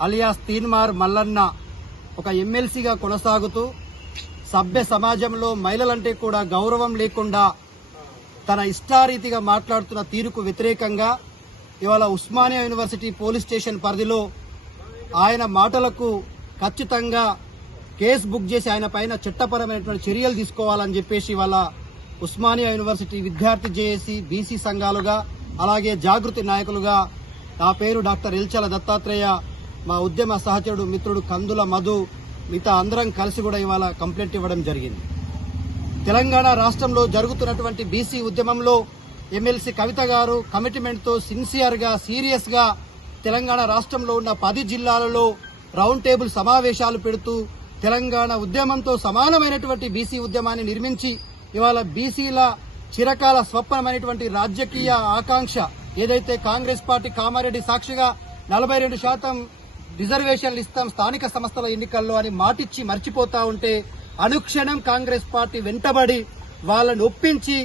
Alias Teenmar Mallanna ఒక ఎమ్మెల్సీగా కొనసాగుతూ సభ్య సమాజంలో మహిళలంటే కూడా గౌరవం లేకుండా తన ఇష్టారీతిగా మాట్లాడుతున్న తీరుకు వ్యతిరేకంగా ఇవాళ ఉస్మానియా యూనివర్సిటీ పోలీస్ స్టేషన్ పరిధిలో ఆయన మాటలకు ఖచ్చితంగా కేసు బుక్ చేసి ఆయన పైన చట్టపరమైనటువంటి చర్యలు తీసుకోవాలని చెప్పేసి ఇవాళ ఉస్మానియా యూనివర్సిటీ విద్యార్థి జేఏసీ బీసీ సంఘాలుగా అలాగే జాగృతి నాయకులుగా నా పేరు డాక్టర్ ఎల్చల దత్తాత్రేయ మా ఉద్యమ సహచరుడు మిత్రుడు కందుల మధు మిగతా అందరం కలిసి కూడా ఇవాళ కంప్లైంట్ ఇవ్వడం జరిగింది. తెలంగాణ రాష్ట్రంలో జరుగుతున్నటువంటి బీసీ ఉద్యమంలో ఎమ్మెల్సీ కవిత గారు కమిట్మెంట్తో సిన్సియర్గా సీరియస్గా తెలంగాణ రాష్ట్రంలో ఉన్న పది జిల్లాలలో రౌండ్ టేబుల్ సమావేశాలు పెడుతూ తెలంగాణ ఉద్యమంతో సమానమైనటువంటి బీసీ ఉద్యమాన్ని నిర్మించి ఇవాళ బీసీల చిరకాల స్వప్నమైనటువంటి రాజకీయ ఆకాంక్ష ఏదైతే కాంగ్రెస్ పార్టీ కామారెడ్డి సాక్షిగా నలభై రెండు శాతం రిజర్వేషన్లు ఇస్తాం స్థానిక సంస్థల ఎన్నికల్లో అని మాటిచ్చి మర్చిపోతా ఉంటే అనుక్షణం కాంగ్రెస్ పార్టీ వెంటబడి వాళ్ళను ఒప్పించి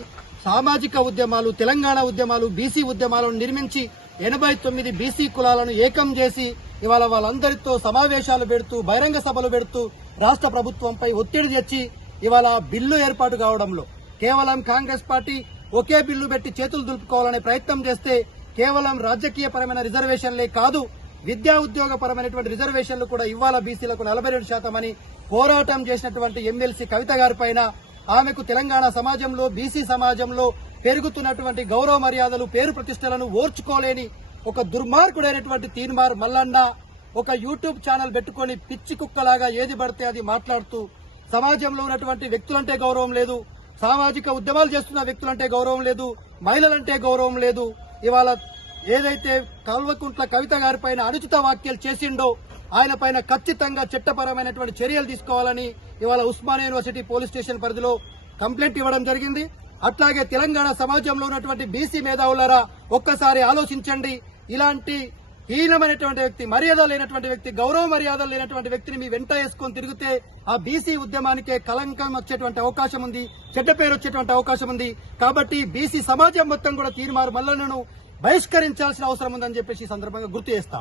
సామాజిక ఉద్యమాలు తెలంగాణ ఉద్యమాలు బీసీ ఉద్యమాలను నిర్మించి ఎనభై తొమ్మిది బీసీ కులాలను ఏకం చేసి ఇవాళ వాళ్ళందరితో సమావేశాలు పెడుతూ బహిరంగ సభలు పెడుతూ రాష్ట్ర ప్రభుత్వంపై ఒత్తిడి తెచ్చి ఇవాళ బిల్లు ఏర్పాటు కావడంలో. కేవలం కాంగ్రెస్ పార్టీ ఒకే బిల్లు పెట్టి చేతులు దులుపుకోవాలనే ప్రయత్నం చేస్తే కేవలం రాజకీయపరమైన రిజర్వేషన్లే కాదు విద్యా ఉద్యోగ పరమైనటువంటి రిజర్వేషన్లు కూడా ఇవ్వాలా బీసీలకు నలభై రెండు శాతం అని పోరాటం చేసినటువంటి ఎమ్మెల్సీ కవిత గారి పైన. ఆమెకు తెలంగాణ సమాజంలో బీసీ సమాజంలో పెరుగుతున్నటువంటి గౌరవ మర్యాదలు పేరు ప్రతిష్టలను ఓర్చుకోలేని ఒక దుర్మార్గుడైనటువంటి తీన్మార్ మల్లన్న ఒక యూట్యూబ్ ఛానల్ పెట్టుకొని పిచ్చి కుక్కలాగా ఏది పడితే అది మాట్లాడుతూ సమాజంలో ఉన్నటువంటి వ్యక్తులంటే గౌరవం లేదు సామాజిక ఉద్యమాలు చేస్తున్న వ్యక్తులంటే గౌరవం లేదు మహిళలంటే గౌరవం లేదు. ఇవాళ ఏదైతే కల్వకుంట్ల కవిత గారి పైన అనుచిత వ్యాఖ్యలు చేసిండో ఆయన పైన ఖచ్చితంగా చట్టపరమైనటువంటి చర్యలు తీసుకోవాలని ఇవాళ ఉస్మానియా యూనివర్సిటీ పోలీస్ స్టేషన్ పరిధిలో కంప్లైంట్ ఇవ్వడం జరిగింది. అట్లాగే తెలంగాణ సమాజంలో ఉన్నటువంటి బీసీ మేధావులారా ఒక్కసారి ఆలోచించండి. ఇలాంటి హీనమైనటువంటి వ్యక్తి మర్యాద లేనటువంటి వ్యక్తి గౌరవ మర్యాదలు లేనటువంటి వ్యక్తిని మీ వెంట వేసుకొని తిరిగితే ఆ బీసీ ఉద్యమానికే కలంకం వచ్చేటువంటి అవకాశం ఉంది చెడ్డ పేరు వచ్చేటువంటి అవకాశం ఉంది. కాబట్టి బీసీ సమాజం మొత్తం కూడా తీర్మారు మల్లలను బహిష్కరించాల్సిన అవసరం ఉందని చెప్పేసి ఈ సందర్భంగా గుర్తు చేస్తా